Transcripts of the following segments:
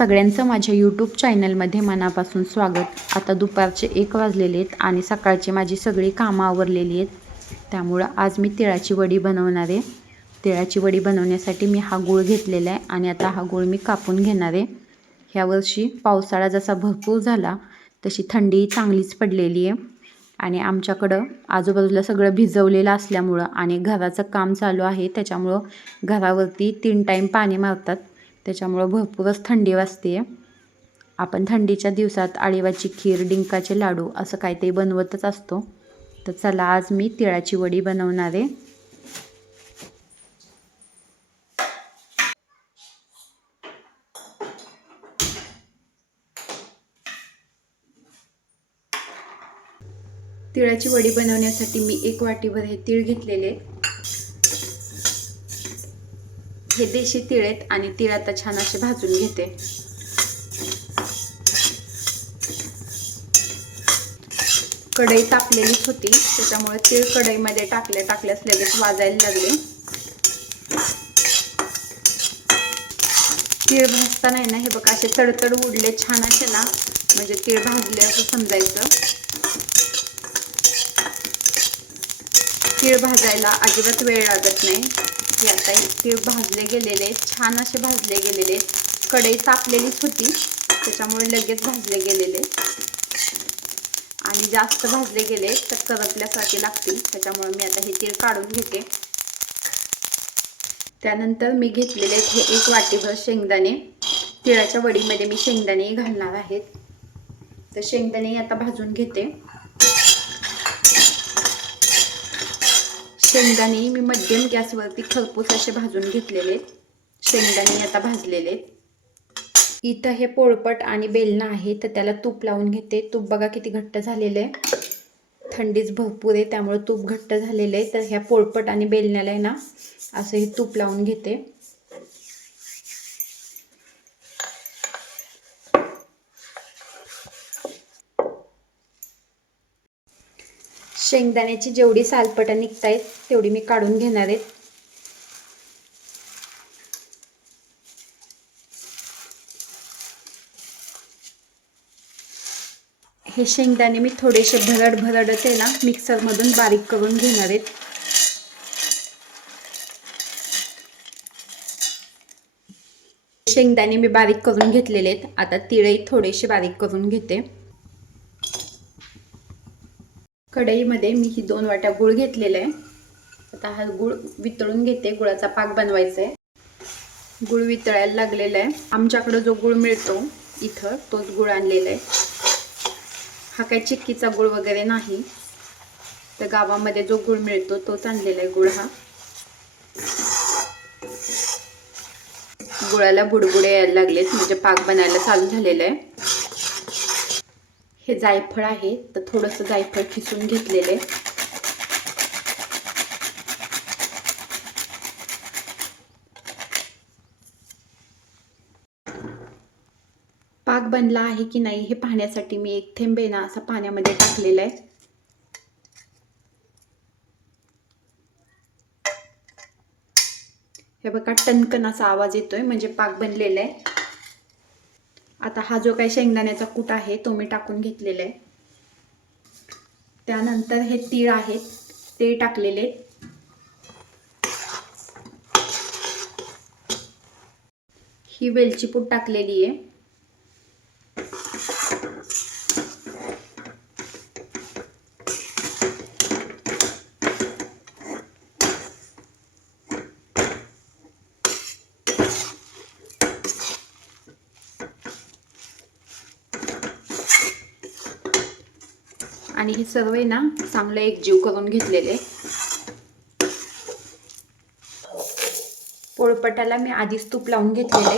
सगळ्यांचं माझ्या यूट्यूब चॅनलमध्ये मनापासून स्वागत। आता दुपारचे 1 वाजलेले आहेत आणि सकाळची माझी सगळी कामं आवरलेली आहेत। त्यामुळं आज मी तिळाची वडी बनवणार आहे। तिळाची वडी बनवण्यासाठी मी हा गूळ घेतलेला आहे आणि आता हा गूळ मी कापून घेणार आहे। ह्या वर्षी पावसाळा जसा भरपूर झाला तशी थंडी चांगलीच पडलेली आहे आणि आमच्याकडं आजूबाजूला सगळं भिजवलेलं असल्यामुळं आणि घराचं काम चालू आहे त्याच्यामुळं घरावरती 3 टाईम पाणी मारतात, त्याच्यामुळं भरपूरच थंडी वाजते। आपण थंडीच्या दिवसात अळीवाची खीर, डिंकाचे लाडू असं काहीतरी बनवतच असतो। तर चला आज मी तिळाची वडी बनवणार आहे। तिळाची वडी बनवण्यासाठी मी 1 वाटीभर हे तीळ घेतलेले। हे देशी तीळ आहेत आणि तीळ आता छान असे भाजून घेते। कढई तापलेलीच होती त्याच्यामुळे तीळ कढईमध्ये टाकल्यास लगेच वाजायला लागले। तीळ भाजताना ना हे बघा असे तडतड उडले छान असे ना, म्हणजे तीळ भाजले असं समजायचं। तीळ भाजायला अजिबात वेळ लागत नाही। हे आता तीळ भाजले गेलेले, छान असे भाजले गेलेले। कढई तापलेलीच होती त्याच्यामुळे लगेच भाजले गेलेले आणि जास्त भाजले गेले तर करपल्यासारखे लागतील, त्याच्यामुळे मी आता हे तीळ काढून घेते। त्यानंतर मी घेतलेले हे 1 वाटीभर शेंगदाणे। तिळाच्या वडीमध्ये मी शेंगदाणे घालणार आहेत, तर शेंगदाणे आता भाजून घेते। शेंगदाणे मी मध्यम गॅसवरती खरपूस असे भाजून घेतलेले। शेंगदाणे आता भाजलेले। इथं हे पोळपट आणि बेलणं आहे तर त्याला तूप लावून घेते। तूप बघा किती घट्ट झालेलं आहे, थंडीच भरपूर आहे त्यामुळे तूप घट्ट झालेलं आहे। तर ह्या पोळपट आणि बेलण्याला आहे ना असं हे तूप लावून घेते। शेंगदाण्याची जेवढी सालपटं निघतायत तेवढी मी काढून घेणार आहे। हे शेंगदाणे मी थोडेसे भरडच आहे ना मिक्सरमधून बारीक करून घेणार आहेत। शेंगदाणे मी बारीक करून घेतलेले आहेत। आता तिळही थोडेसे बारीक करून घेते। कढईमध्ये मी ही 2 वाट्या गूळ घेतलेला आहे। आता हा गूळ वितळून घेते, गुळाचा पाक बनवायचा आहे। गूळ वितळायला लागलेला आहे। आमच्याकडे जो गूळ मिळतो इथं तोच गूळ आणलेला आहे। हा काही चिक्कीचा गूळ वगैरे नाही, तर गावामध्ये जो गूळ मिळतो तोच आणलेला आहे गूळ हा। गुळाला बुडबुडे यायला लागलेत म्हणजे पाक बनायला चालू झालेला आहे। हे जायफळ आहे तर थोडंसं जायफळ खिसून घेतलेले। पाक बनला आहे की नाही हे पाहण्यासाठी मी 1 थेंब ना असा पाण्यामध्ये टाकलेला आहे। हे बघा टणकन असा आवाज येतोय म्हणजे पाक बनलेला आहे। आता हा जो काही शेंगदाण्याचा कूट आहे तो मी टाकून घेतलेला आहे। त्यानंतर हे तीळ आहेत ते टाकलेले। ही वेलची पूड टाकलेली आहे। आणि हे सर्व आहे ना चांगलं एकजीव करून घेतलेले। पोळपटाला मी आधीच तूप लावून घेतलेले।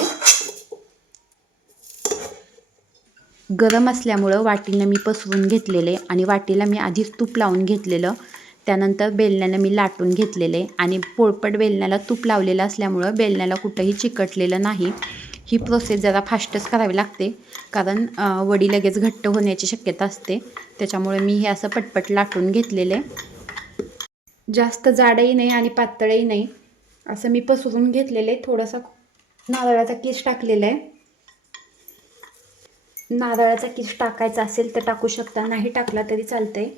गरम असल्यामुळं वाटीनं मी पसरून घेतलेले आणि वाटीला मी आधीच तूप लावून घेतलेलं। त्यानंतर बेलण्यानं मी लाटून घेतलेले आणि पोळपट बेलण्याला तूप लावलेलं असल्यामुळं बेलण्याला कुठंही चिकटलेलं नाही। ही प्रोसेस जरा फास्टच करावी लागते कारण वडी लगेच घट्ट होण्याची शक्यता असते, त्याच्यामुळे मी हे असं पटपट लाटून घेतलेले। जास्त जाडही नाही आणि पातळही नाही असं मी पसरून घेतलेले। थोडासा नारळाचा कीस टाकलेला आहे नारळाचा किस टाकायचा असेल तर टाकू शकता, नाही टाकला तरी चालतंय.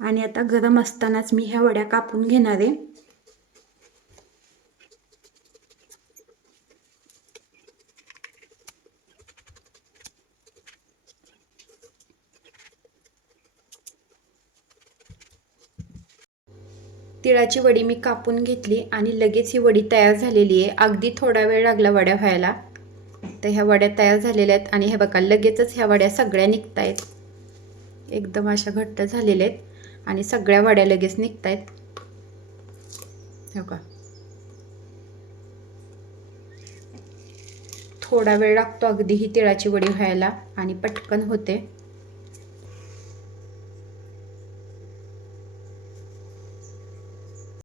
आणि आता गरम असतानाच मी ह्या वड्या कापून घेणार आहे. तिळाची वडी मी कापून घेतली आणि लगेच ही वडी तयार झालेली आहे. अगदी थोडा वेळ लागला वड्या व्हायला. तर ह्या वड्या तयार झालेल्या आहेत आणि हे बघा लगेचच ह्या वड्या सगळ्या निघत आहेत. एकदम अशा घट्ट झालेल्या आहेत आणि सगळ्या वड्या लगेच निघत आहेत. हे बघा थोडा वेळ लागतो अगदी ही तिळाची वडी व्हायला आणि पटकन होते.